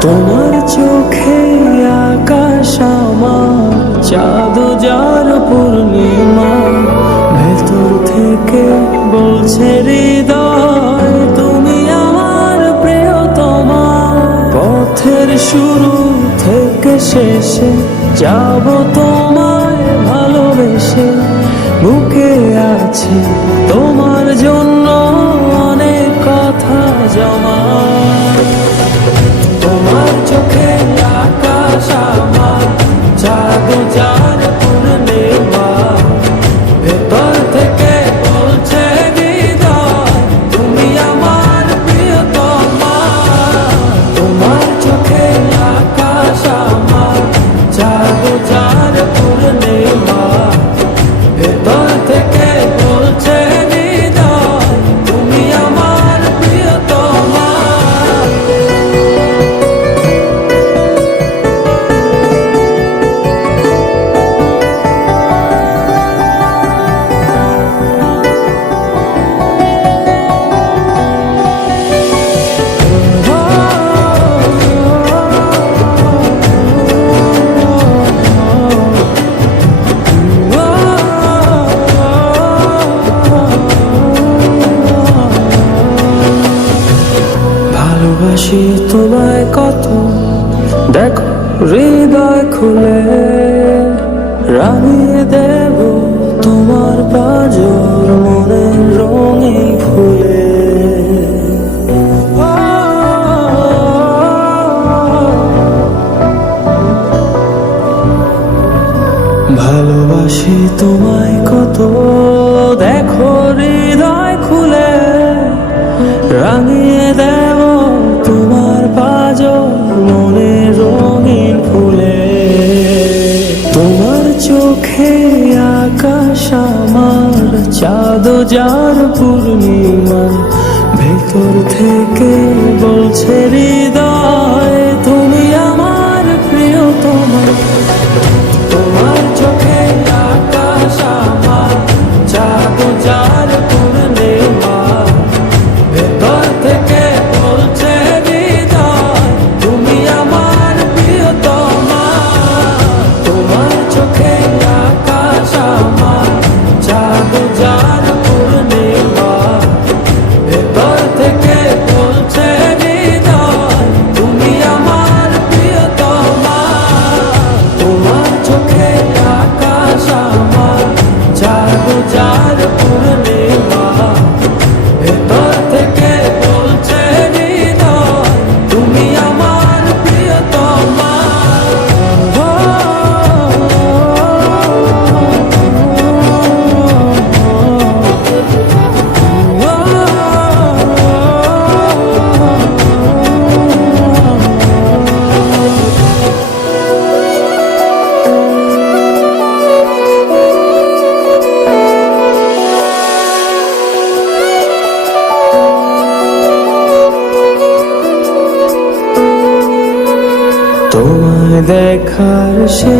তোমার চোখে আকাশ আমার যার পূর্ণিমা, ভেতর থেকে বলছে হৃদয়, তুমি আমার প্রিয়তমা। পথের শুরু থেকে শেষে যাব তোমায় ভালোবেসে। বুকে আছে তোমার জন্য অনেক কথা জমা। জাদু যার হৃদয় খুলে রাঙিয়ে দেব তোমার পাজর মনে রঙে ফুলে। ভালোবাসি তোমায়। ভেতর থেকে বলছে হৃদয়।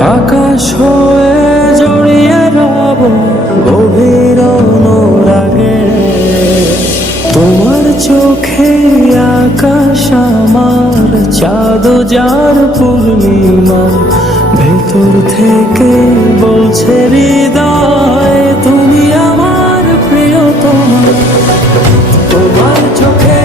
আকাশ হয়ে জড়িয়ে রব, গভীর অনুরাগে। তোমার চোখে আকাশ আমার চাঁদ যার পূর্ণিমা, ভেতর থেকে বলছে হৃদয়, তুমি আমার প্রিয়তমা। তোমার চোখে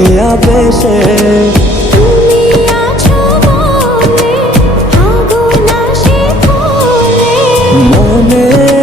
সুখের আবেশে মনে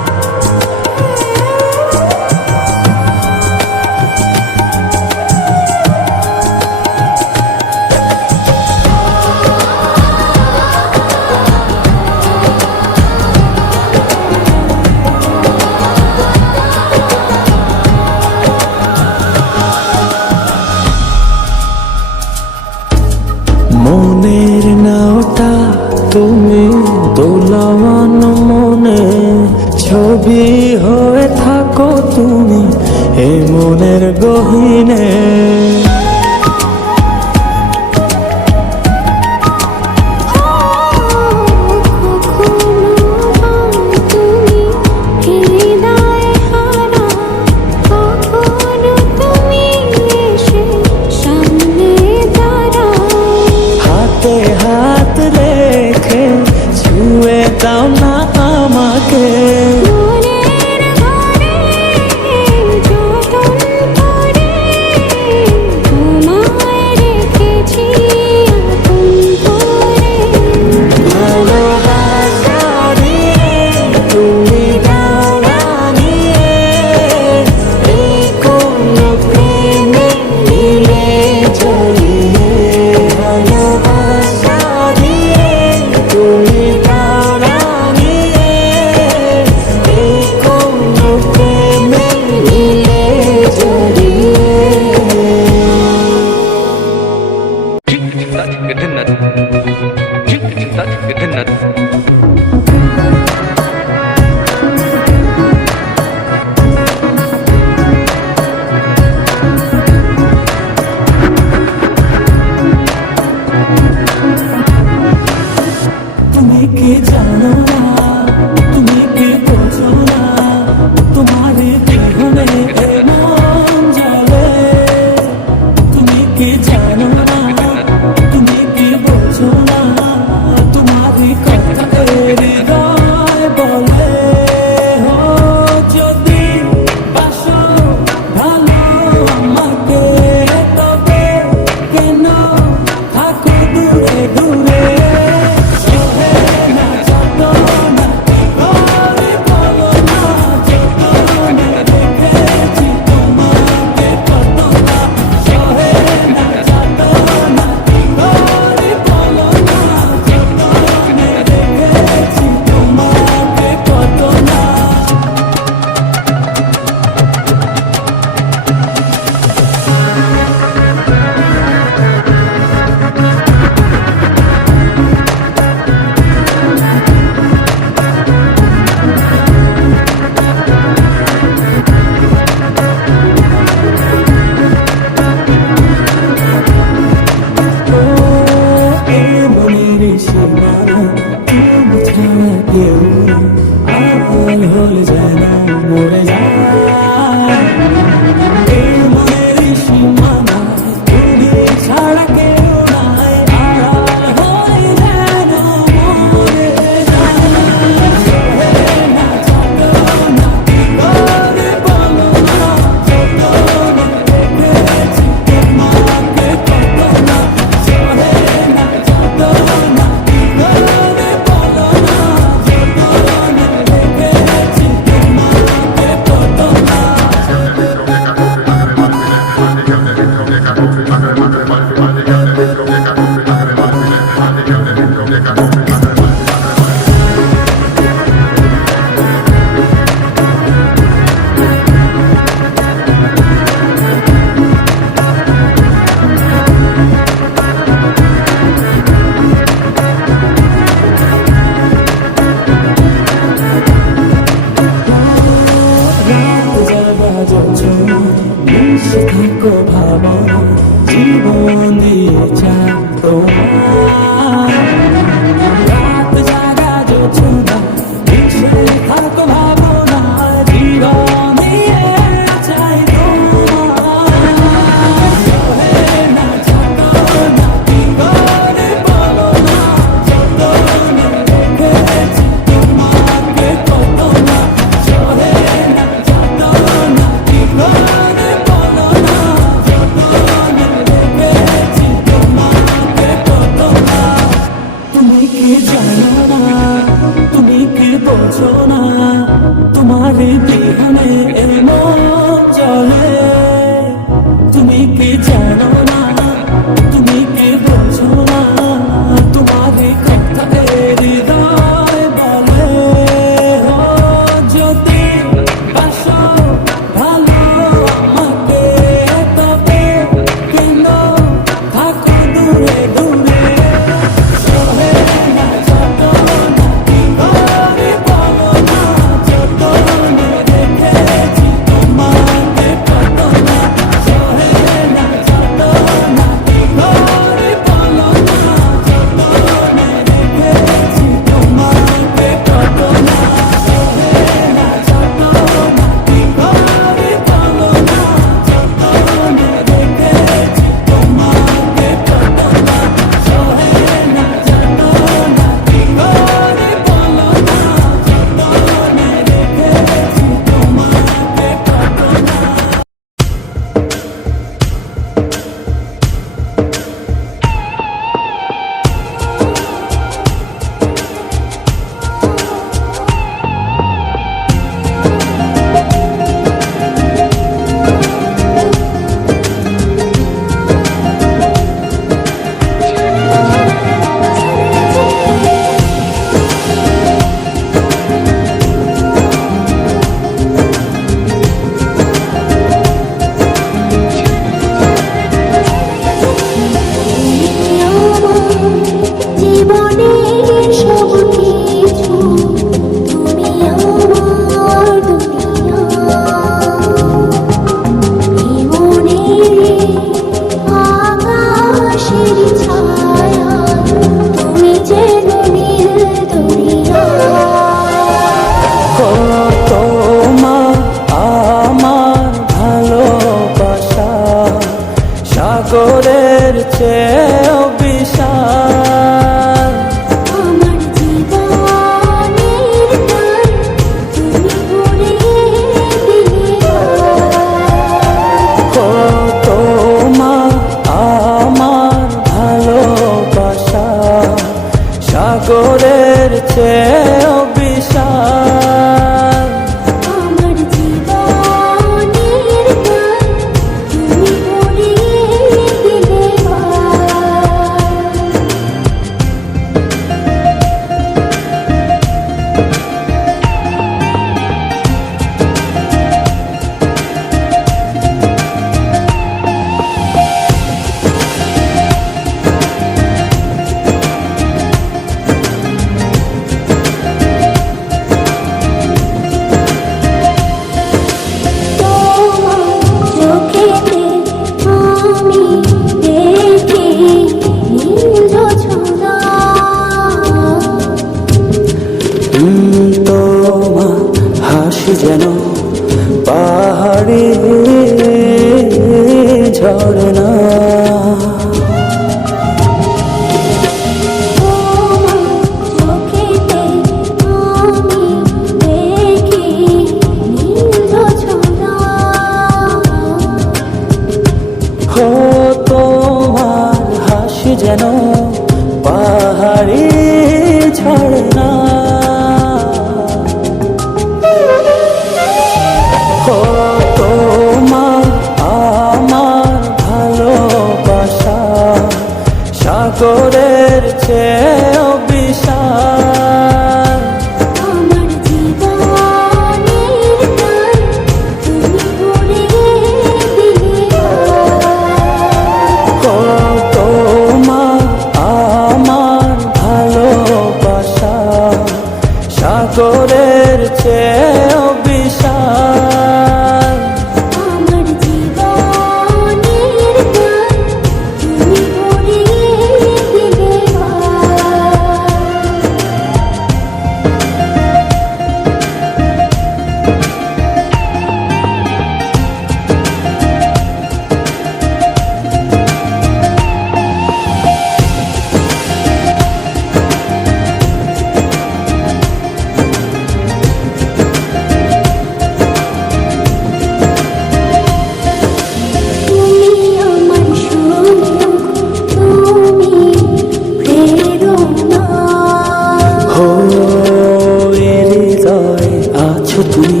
তুমি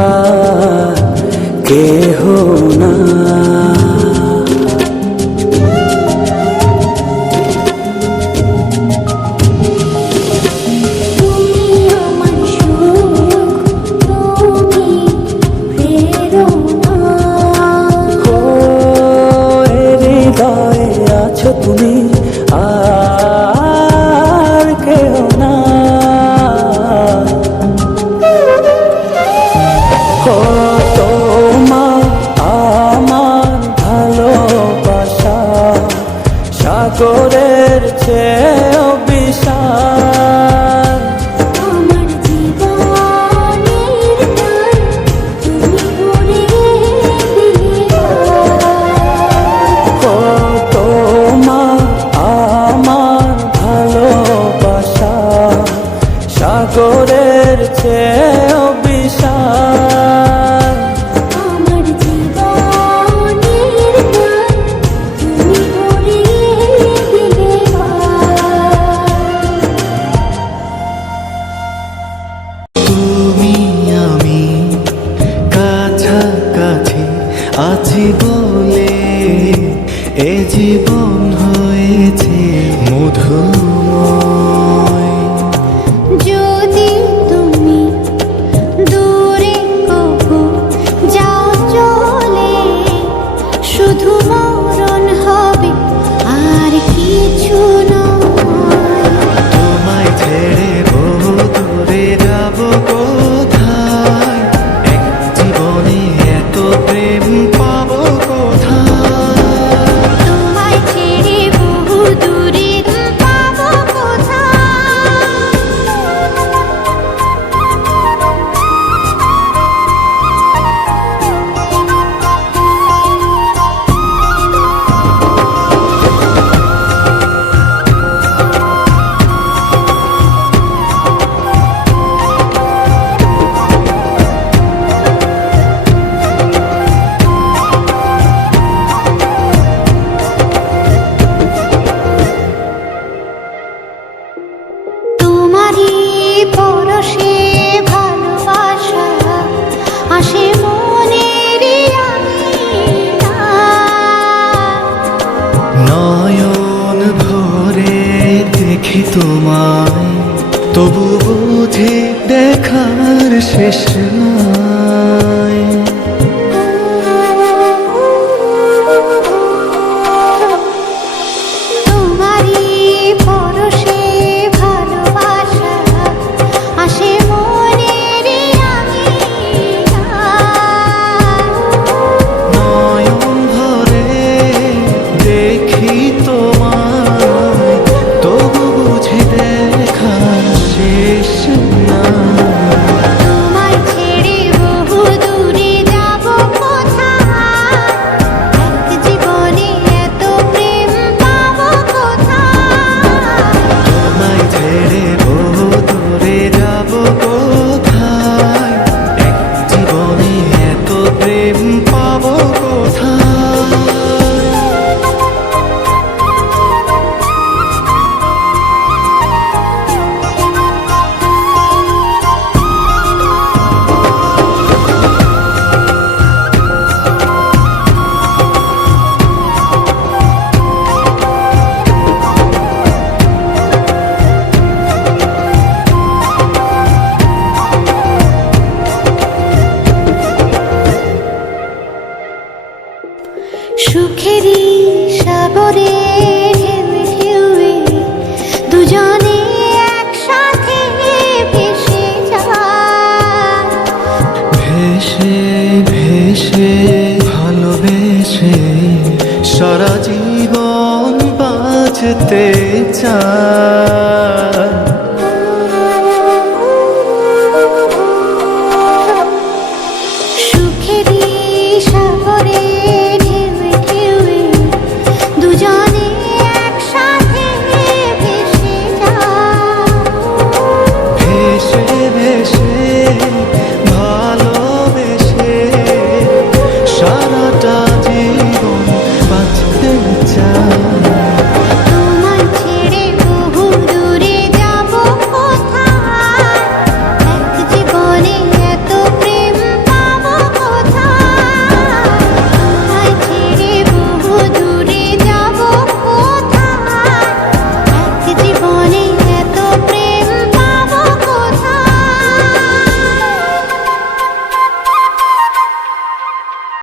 আর কেহ